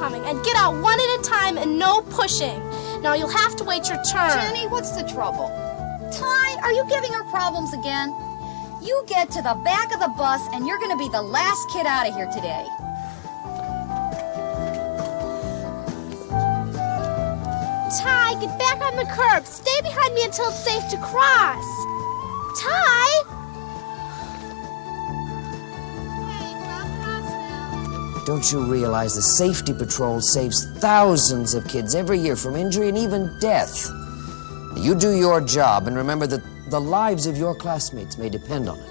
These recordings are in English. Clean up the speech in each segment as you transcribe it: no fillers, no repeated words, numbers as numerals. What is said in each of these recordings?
coming. And get out one at a time and no pushing. Now you'll have to wait your turn. Jenny, what's the trouble? Ty, are you giving her problems again? You get to the back of the bus and you're going to be the last kid out of here today. Ty, get back on the curb. Stay behind me until it's safe to cross. Ty! Don't you realize the safety patrol saves thousands of kids every year from injury and even death? You do your job and remember that the lives of your classmates may depend on it.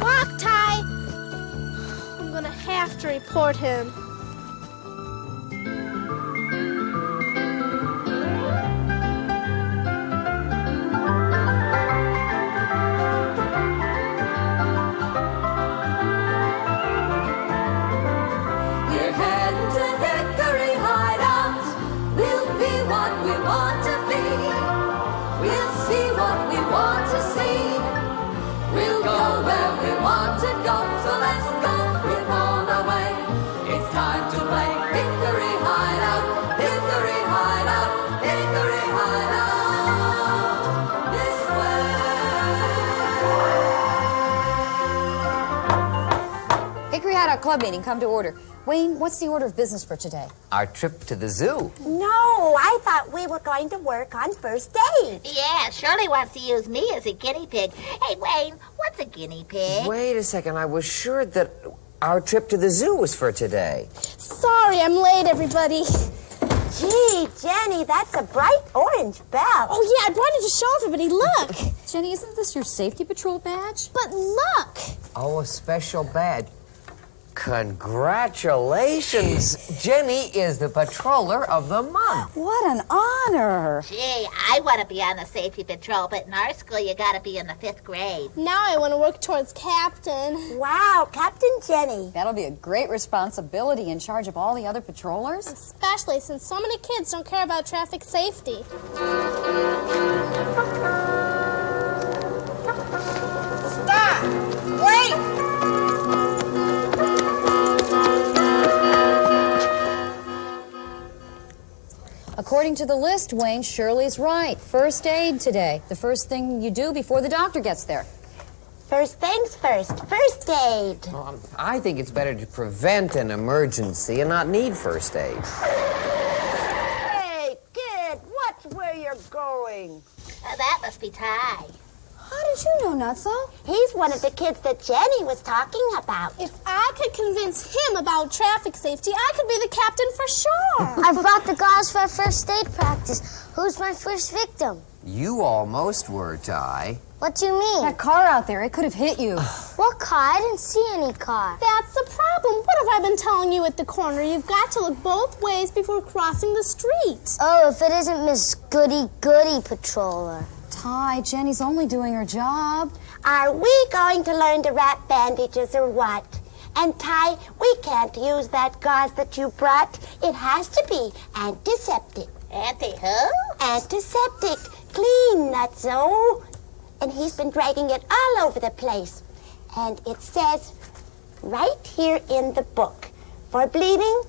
Walk, Ty. I'm gonna have to report him. We're heading to Hickory Hideout. We'll be what we want to be. We'll see what we want to see. We'll go where we want to go. So let's go, we're on our way. It's time to play Hickory Hideout. Hickory Hideout. Hickory Hideout. This way. Hickory Hideout Club meeting, come to order. Wayne, what's the order of business for today? Our trip to the zoo. No, I thought we were going to work on first aid. Yeah, Shirley wants to use me as a guinea pig. Hey, Wayne, what's a guinea pig? Wait a second, I was sure that our trip to the zoo was for today. Sorry, I'm late, everybody. Gee, Jenny, that's a bright orange bell. Oh, yeah, I brought it to show everybody. Look. Jenny, isn't this your safety patrol badge? But look. Oh, a special badge. Congratulations! Jenny is the patroller of the month. What an honor. Gee, I want to be on the safety patrol, but in our school you got to be in the 5th grade. Now I want to work towards captain. Wow, Captain Jenny. That'll be a great responsibility in charge of all the other patrollers. Especially since so many kids don't care about traffic safety. Stop! Wait! According to the list, Wayne, Shirley's right. First aid today. The first thing you do before the doctor gets there. First things first, first aid. Well, I think it's better to prevent an emergency and not need first aid. Hey, kid, watch where you're going. That must be Ty. How did you know, Nutso? He's one of the kids that Jenny was talking about. If I could convince him about traffic safety, I could be the captain for sure. I brought the gauze for first aid practice. Who's my first victim? You almost were, Ty. What do you mean? That car out there, it could have hit you. What car? I didn't see any car. That's the problem. What have I been telling you at the corner? You've got to look both ways before crossing the street. Oh, if it isn't Miss Goody Goody Patroller. Ty, Jenny's only doing her job. Are we going to learn to wrap bandages or what? And Ty, we can't use that gauze that you brought. It has to be antiseptic. Anti-who? Antiseptic. Clean, Nutso. And he's been dragging it all over the place. And it says right here in the book, for bleeding,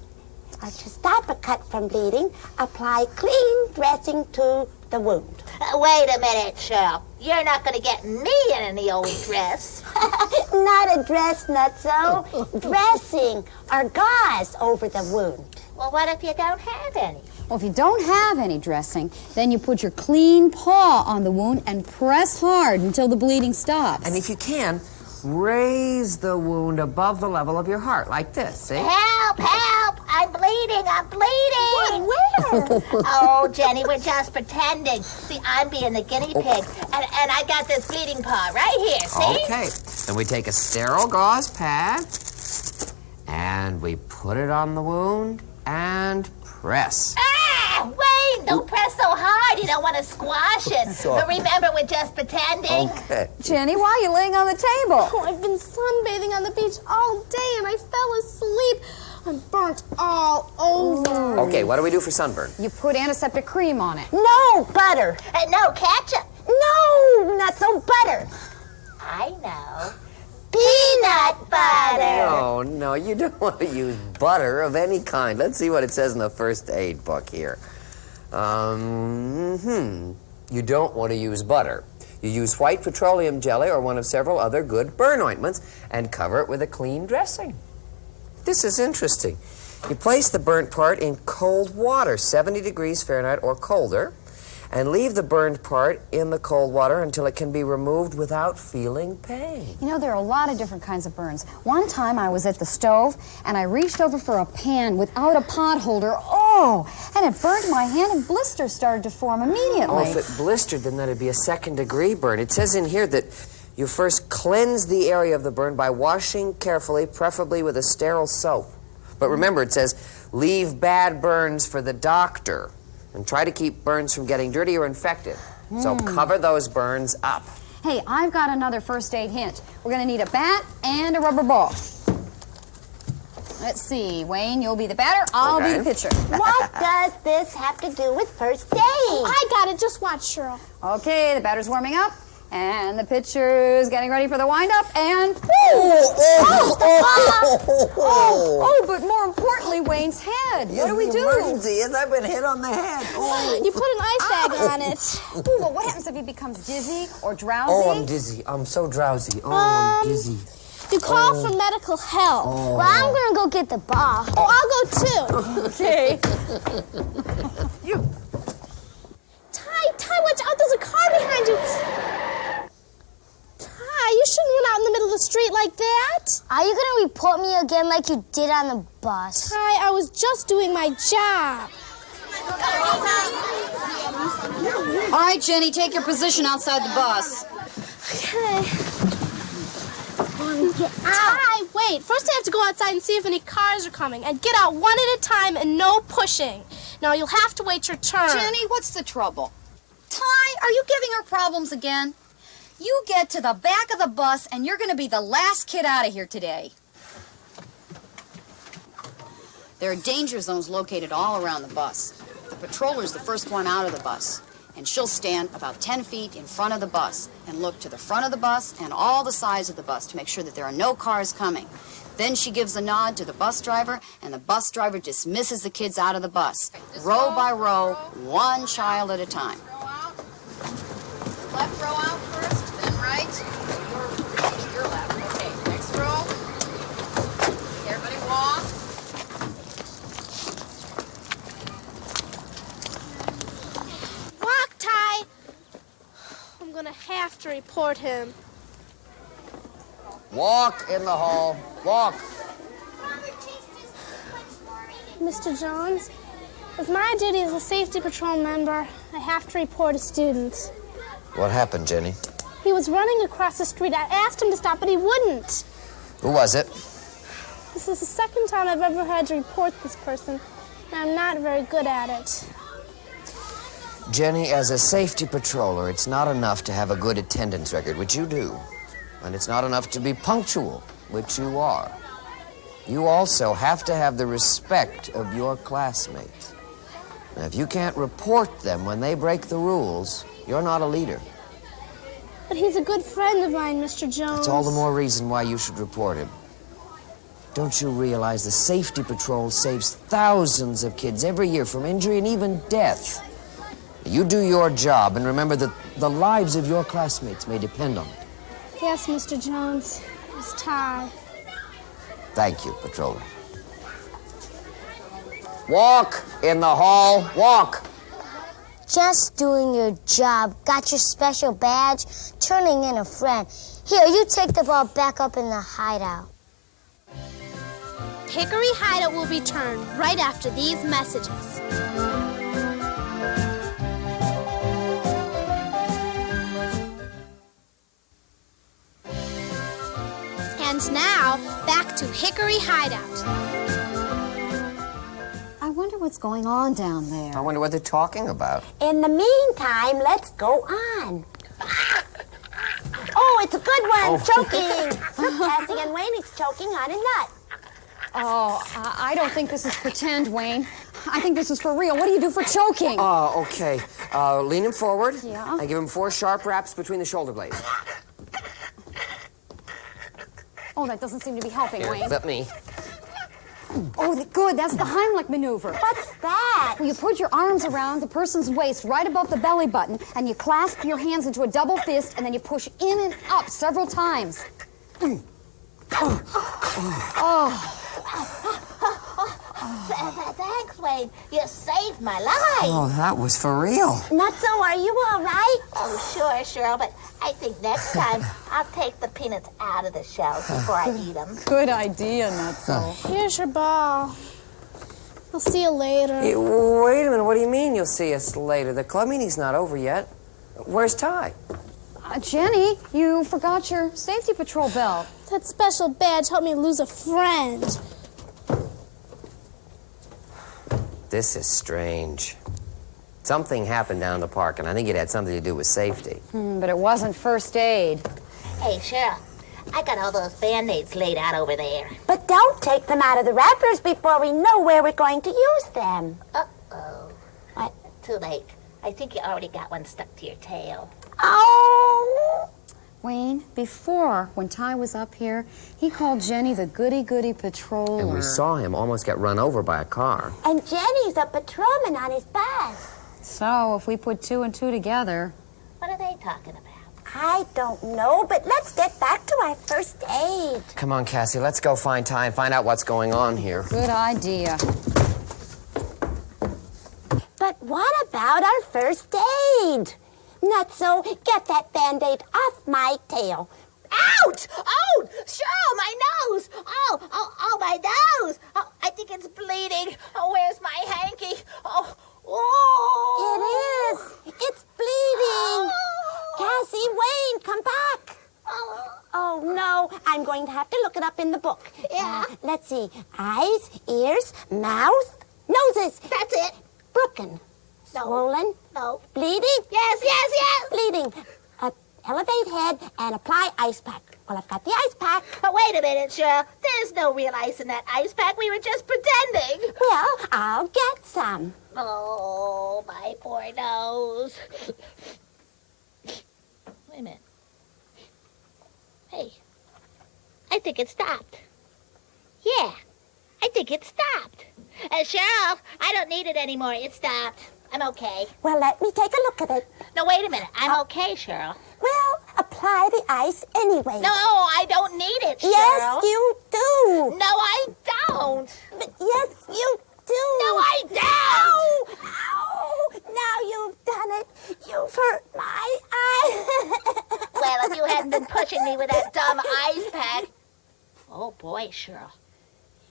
or to stop a cut from bleeding, apply clean dressing to the wound. Wait a minute, Shirl. You're not going to get me in any old dress. Not a dress, Nutso. Dressing or gauze over the wound. Well, what if you don't have any? Well, if you don't have any dressing, then you put your clean paw on the wound and press hard until the bleeding stops. And if you can, raise the wound above the level of your heart, like this, see? Help, help! I'm bleeding, I'm bleeding! Where? Oh, Jenny, we're just pretending. See, I'm being the guinea pig, and I got this bleeding paw right here, see? Okay, then we take a sterile gauze pad, and we put it on the wound, and press. Ah! Wayne, don't press so hard. You don't want to squash it. But remember, we're just pretending. Okay. Jenny, why are you laying on the table? Oh, I've been sunbathing on the beach all day and I fell asleep. I'm burnt all over. Okay, what do we do for sunburn? You put antiseptic cream on it. No butter. No ketchup. No, not so butter. I know. Peanut nut butter. No, you don't want to use butter of any kind. Let's see what it says in the first aid book here. You don't want to use butter. You use white petroleum jelly or one of several other good burn ointments and cover it with a clean dressing. This is interesting. You place the burnt part in cold water, 70 degrees Fahrenheit or colder, and leave the burned part in the cold water until it can be removed without feeling pain. You know, there are a lot of different kinds of burns. One time I was at the stove, and I reached over for a pan without a pot holder. Oh, and it burned my hand, and blisters started to form immediately. Oh, if it blistered, then that'd be a second-degree burn. It says in here that you first cleanse the area of the burn by washing carefully, preferably with a sterile soap. But remember, it says, leave bad burns for the doctor. And try to keep burns from getting dirty or infected. So cover those burns up. Hey, I've got another first aid hint. We're going to need a bat and a rubber ball. Let's see, Wayne, you'll be the batter, I'll be the pitcher. What does this have to do with first aid? I got it. Just watch, Cheryl. Okay, the batter's warming up, and the pitcher's getting ready for the windup, and... Oh, but more importantly, Wayne's head. What do we do? Emergency is I've been hit on the head. You put an ice bag on it. Ooh, well, what happens if he becomes dizzy or drowsy? Oh, I'm dizzy. I'm so drowsy. Oh, I'm dizzy. You call for medical help. Well, I'm gonna go get the ball. Oh, I'll go too. Okay. Ty, watch out. There's a car behind you. Ty, you shouldn't run out in the middle of the street like that. Are you gonna report me again like you did on the bus? Ty, I was just doing my job. All right, Jenny, take your position outside the bus. Okay. Ty, wait. First I have to go outside and see if any cars are coming. And get out one at a time and no pushing. Now, you'll have to wait your turn. Jenny, what's the trouble? Ty, are you giving her problems again? You get to the back of the bus, and you're going to be the last kid out of here today. There are danger zones located all around the bus. The patroller's the first one out of the bus, and she'll stand about 10 feet in front of the bus and look to the front of the bus and all the sides of the bus to make sure that there are no cars coming. Then she gives a nod to the bus driver, and the bus driver dismisses the kids out of the bus, row by row, one child at a time. Left row out first, then right. Your left. Okay, next row. Everybody walk. Walk, Ty. I'm going to have to report him. Walk in the hall. Walk. Mr. Jones, as my duty as a safety patrol member, I have to report a student. What happened, Jenny? He was running across the street. I asked him to stop, but he wouldn't. Who was it? This is the second time I've ever had to report this person, and I'm not very good at it. Jenny, as a safety patroller, it's not enough to have a good attendance record, which you do. And it's not enough to be punctual, which you are. You also have to have the respect of your classmates. Now, if you can't report them when they break the rules, you're not a leader. But he's a good friend of mine, Mr. Jones. It's all the more reason why you should report him. Don't you realize the safety patrol saves thousands of kids every year from injury and even death? You do your job, and remember that the lives of your classmates may depend on it. Yes, Mr. Jones. It's Ty. Thank you, patroller. Walk in the hall. Walk. Just doing your job. Got your special badge. Turning in a friend. Here, you take the ball back up in the hideout. Hickory Hideout will return right after these messages. And now, back to Hickory Hideout. I wonder what's going on down there. I wonder what they're talking about. In the meantime, let's go on. Oh, it's a good one. Choking. Look, Cassie and Wayne is choking on a nut. Oh, I don't think this is pretend, Wayne. I think this is for real. What do you do for choking? Okay. Lean him forward. Yeah. And give him 4 sharp raps between the shoulder blades. Oh, that doesn't seem to be helping, Here, Wayne. let me. Oh, good. That's the Heimlich maneuver. What's that? Well, you put your arms around the person's waist right above the belly button, and you clasp your hands into a double fist, and then you push in and up several times. Thanks, Wayne. You saved my life. Oh, that was for real. Nutso, are you all right? Oh, sure, Cheryl, but I think next time I'll take the peanuts out of the shells before I eat them. Good idea, Nutso. Here's your ball. I'll see you later. Hey, wait a minute, what do you mean you'll see us later? The club meeting's not over yet. Where's Ty? Jenny, you forgot your safety patrol belt. That special badge helped me lose a friend. This is strange. Something happened down in the park, and I think it had something to do with safety. But it wasn't first aid. Hey, Cheryl, I got all those Band-Aids laid out over there. But don't take them out of the wrappers before we know where we're going to use them. Uh-oh. What? Too late. I think you already got one stuck to your tail. Oh! Wayne, before, when Ty was up here, he called Jenny the goody-goody patroller. And we saw him almost get run over by a car. And Jenny's a patrolman on his bus. So, if we put 2 and 2 together... What are they talking about? I don't know, but let's get back to our first aid. Come on, Cassie, let's go find Ty and find out what's going on here. Good idea. But what about our first aid? Nutso, get that Band-Aid off my tail. Ouch! Oh, Cheryl, my nose! Oh, my nose! Oh, I think it's bleeding. Oh, where's my hanky? Oh. It is. It's bleeding. Cassie, Wayne, come back. Oh, no. I'm going to have to look it up in the book. Yeah. Let's see. Eyes, ears, mouth, noses. That's it. Broken. No. Swollen. No. Bleeding. Yes. Bleeding. Elevate head and apply ice pack. Well, I've got the ice pack. But wait a minute, Cheryl. There's no real ice in that ice pack. We were just pretending. Well, I'll get some. Oh, my poor nose. Wait a minute. Hey, I think it stopped. Yeah, I think it stopped. Cheryl, I don't need it anymore. It stopped. I'm okay. Well, let me take a look at it. No, wait a minute. I'm okay, Cheryl. Well, apply the ice anyway. No, I don't need it, Cheryl. Yes, you do. No, I don't. But yes, you do. No, I don't. Ow! Ow! Now you've done it. You've hurt my eye. Well, if you hadn't been pushing me with that dumb ice pack. Oh, boy, Cheryl.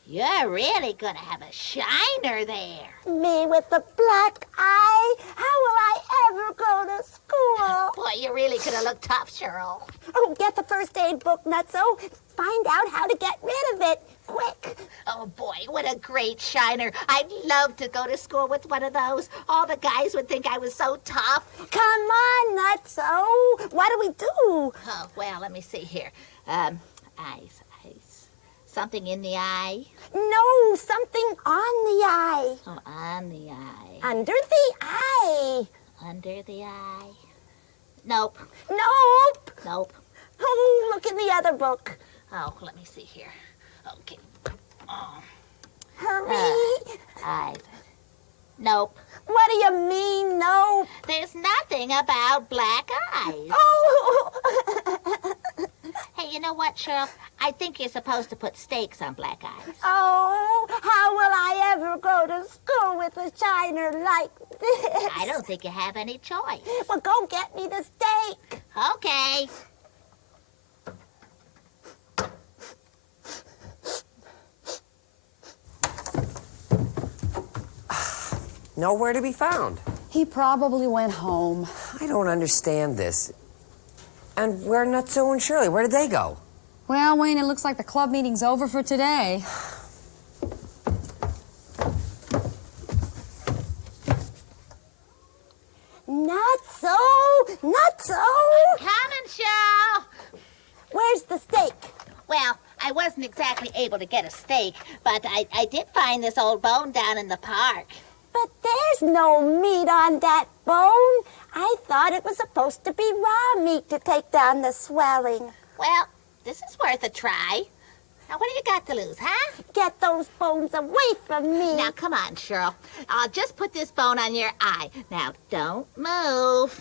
You're really gonna have a shiner there. Me with the black eye? How will I ever go to school? Boy, you're really gonna look tough, Cheryl. Oh, get the first aid book, Nutso. Find out how to get rid of it. Quick. Oh, boy, what a great shiner. I'd love to go to school with one of those. All the guys would think I was so tough. Come on, Nutso. What do we do? Oh, well, let me see here. Eyes. Something in the eye? No, something on the eye. Oh, on the eye. Under the eye. Under the eye? Nope. Nope. Oh, look in the other book. Oh, let me see here. Okay. Oh. Hurry. Eyes. Nope. What do you mean, no? There's nothing about black eyes. Oh. Hey, you know what, Cheryl? I think you're supposed to put stakes on black eyes. Oh, how will I ever go to school with a shiner like this? I don't think you have any choice. Well, go get me the stake. Okay. Nowhere to be found. He probably went home. I don't understand this. And where Nutso and Shirley? Where did they go? Well, Wayne, it looks like the club meeting's over for today. Nutso! Coming, Cheryl. Where's the stake? Well, I wasn't exactly able to get a stake, but I did find this old bone down in the park. But there's no meat on that bone. I thought it was supposed to be raw meat to take down the swelling. Well, This is worth a try. Now, what do you got to lose, huh? Get those bones away from me. Now, come on, Cheryl. I'll just put this bone on your eye. Now, don't move.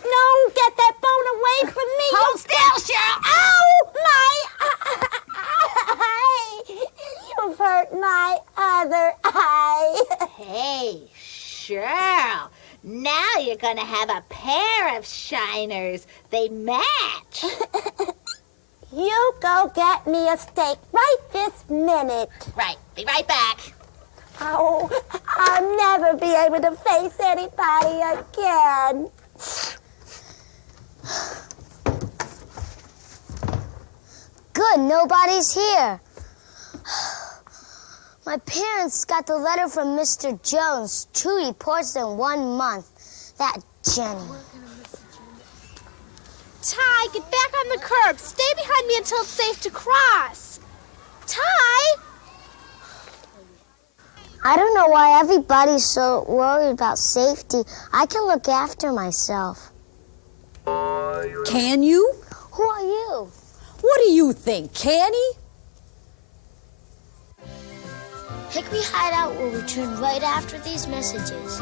No, get that bone away from me. Hold still, Cheryl. Ow, my eye. You've hurt my other eye. Hey, Cheryl. Now you're going to have a pair of shiners. They match. You go get me a steak right this minute. Right. Be right back. Oh, I'll never be able to face anybody again. Good, nobody's here. My parents got the letter from Mr. Jones. 2 reports in 1 month. That Jenny. Ty, get back on the curb. Stay behind me until it's safe to cross. Ty! I don't know why everybody's so worried about safety. I can look after myself. Can you? Who are you? What do you think, can he? Hickory Hideout will return right after these messages.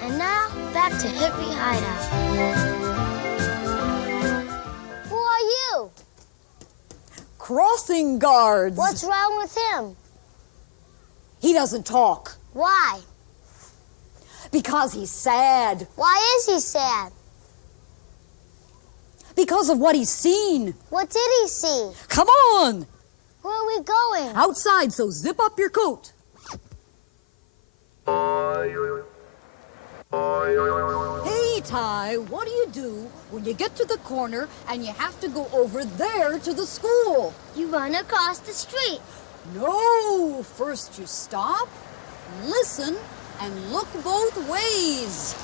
And now, back to Hickory Hideout. Who are you? Crossing guards. What's wrong with him? He doesn't talk Why? because he's sad. Why is he sad? Because of what he's seen. What did he see? Come on! Where are we going? Outside, so zip up your coat. Hey, Ty, what do you do when you get to the corner and you have to go over there to the school? You run across the street. No, first you stop, listen, and look both ways.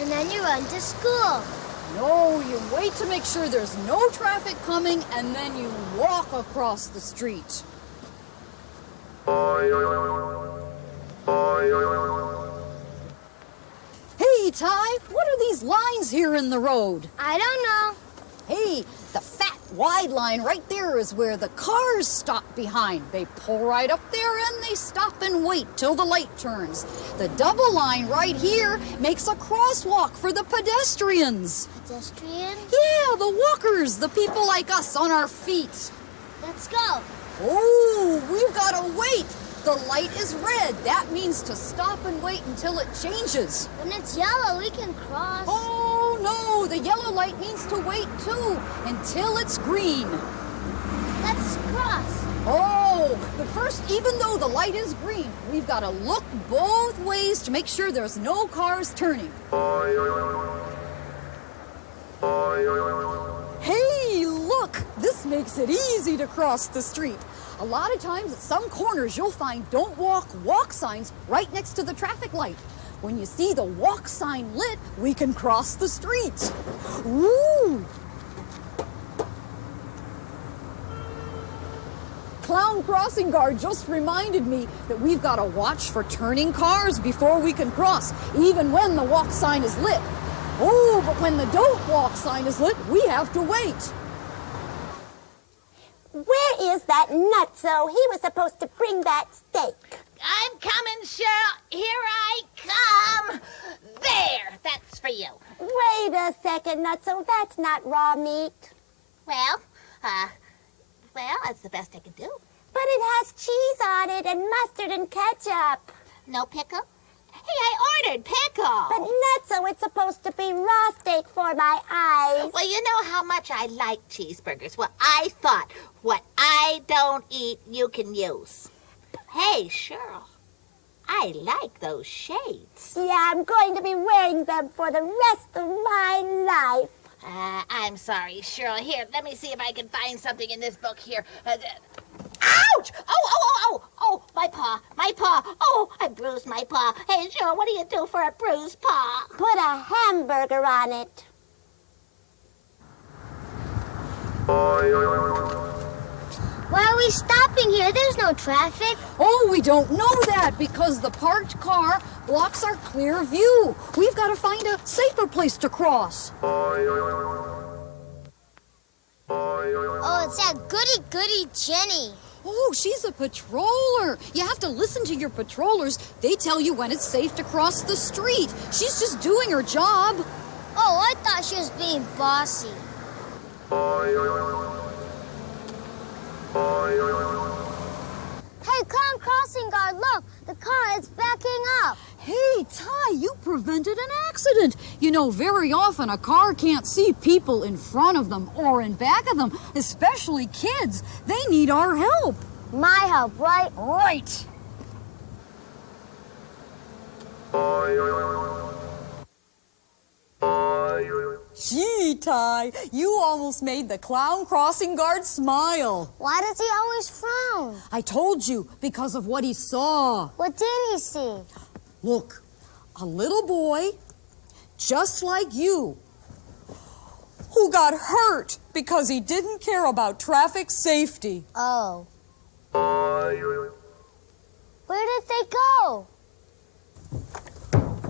And then you run to school. No, you wait to make sure there's no traffic coming, and then you walk across the street. Hey, Ty, what are these lines here in the road? I don't know. Hey, the fat, wide line right there is where the cars stop behind. They pull right up there and they stop and wait till the light turns. The double line right here makes a crosswalk for the pedestrians. Pedestrian? Yeah, the walkers, the people like us on our feet. Let's go. Oh, we've got to wait. The light is red. That means to stop and wait until it changes. When it's yellow, we can cross. Oh, no, the yellow light means to wait too, until it's green. Let's cross. Oh, but first, even though the light is green, we've got to look both ways to make sure there's no cars turning. Hey, look, this makes it easy to cross the street. A lot of times at some corners you'll find don't walk signs right next to the traffic light. When you see the walk sign lit, we can cross the street. Woo! Clown crossing guard just reminded me that we've got to watch for turning cars before we can cross, even when the walk sign is lit. Oh, but when the don't walk sign is lit, we have to wait. Where is that nutso? He was supposed to bring that steak. I'm coming, Cheryl. Here I come. There, that's for you. Wait a second, nutso. That's not raw meat. Well, that's the best I can do. But it has cheese on it and mustard and ketchup. No pickle? Hey, I ordered pickle. But nutso, it's supposed to be raw steak for my eyes. Well, you know how much I like cheeseburgers. Well, I thought what I don't eat, you can use. Hey, Cheryl, I like those shades. Yeah, I'm going to be wearing them for the rest of my life. I'm sorry, Cheryl. Here, let me see if I can find something in this book here. Ouch! Oh, my paw. Oh, I bruised my paw. Hey, Cheryl, what do you do for a bruised paw? Put a hamburger on it. Why are we stopping here? There's no traffic. Oh, we don't know that because the parked car blocks our clear view. We've got to find a safer place to cross. Oh, it's that goody-goody Jenny. Oh, she's a patroller. You have to listen to your patrollers. They tell you when it's safe to cross the street. She's just doing her job. Oh, I thought she was being bossy. Hey, come crossing guard, look, the car is backing up. Hey, Ty, you prevented an accident. You know, very often a car can't see people in front of them or in back of them, especially kids. They need our help. My help, right? Right. Gee, Ty, you almost made the clown crossing guard smile. Why does he always frown? I told you, because of what he saw. What did he see? Look, a little boy, just like you, who got hurt because he didn't care about traffic safety. Oh. Where did they go?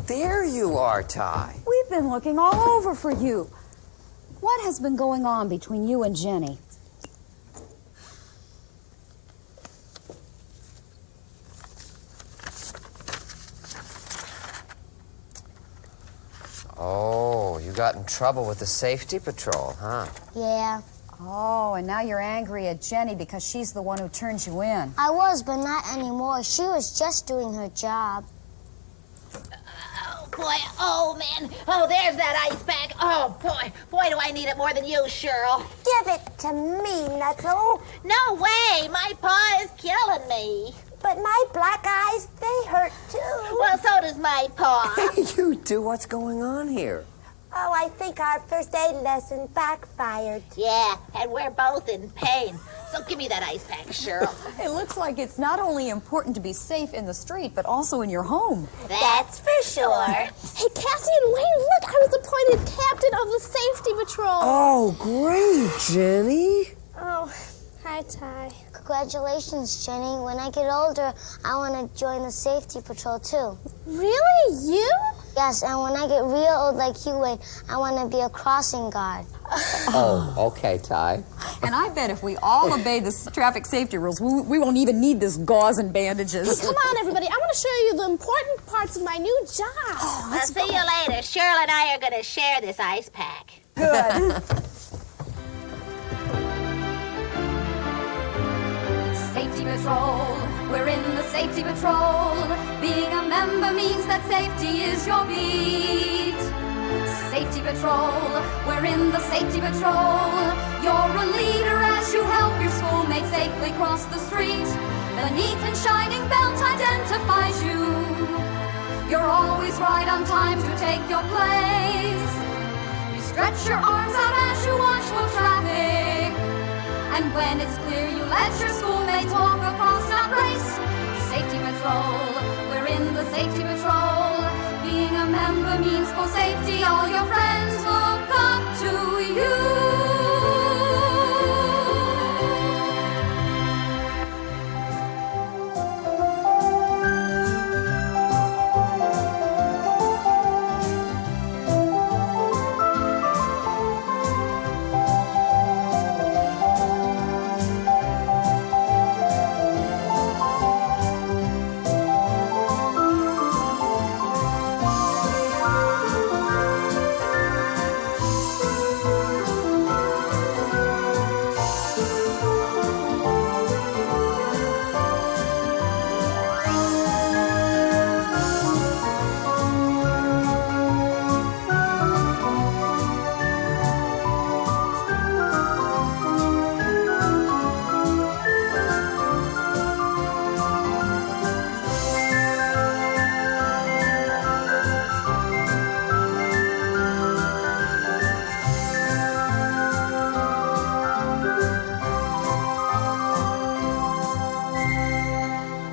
There you are, Ty. We've been looking all over for you. What has been going on between you and Jenny? Oh, you got in trouble with the safety patrol, huh? Yeah. Oh, and now you're angry at Jenny because she's the one who turned you in. I was, but not anymore. She was just doing her job. Oh, boy. Oh, man. Oh, there's that ice pack. Oh, boy. Boy, do I need it more than you, Cheryl. Give it to me, Nutso. No way. My paw is killing me. But my black eyes, they hurt too. Well, so does my paw. You two, what's going on here? Oh, I think our first aid lesson backfired. Yeah, and we're both in pain. So give me that ice pack, Cheryl. It looks like it's not only important to be safe in the street, but also in your home. That's for sure. Hey, Cassie and Wayne, look, I was appointed captain of the safety patrol. Oh, great, Jenny. Oh, hi, Ty. Congratulations, Jenny. When I get older, I want to join the safety patrol, too. Really? You? Yes, and when I get real old like you, Wade, I want to be a crossing guard. Oh, okay, Ty. And I bet if we all obey the traffic safety rules, we won't even need this gauze and bandages. Come on, everybody. I want to show you the important parts of my new job. I'll see you later. Cheryl and I are going to share this ice pack. Good. Safety Patrol, we're in the Safety Patrol. Being a member means that safety is your beat. Safety Patrol, we're in the Safety Patrol. You're a leader as you help your schoolmates safely cross the street. The neat and shining belt identifies you. You're always right on time to take your place. You stretch your arms out as you watch for traffic. And when it's clear, you let your schoolmates walk across, not race. Safety Patrol, we're in the Safety Patrol. Being a member means for safety, all your friends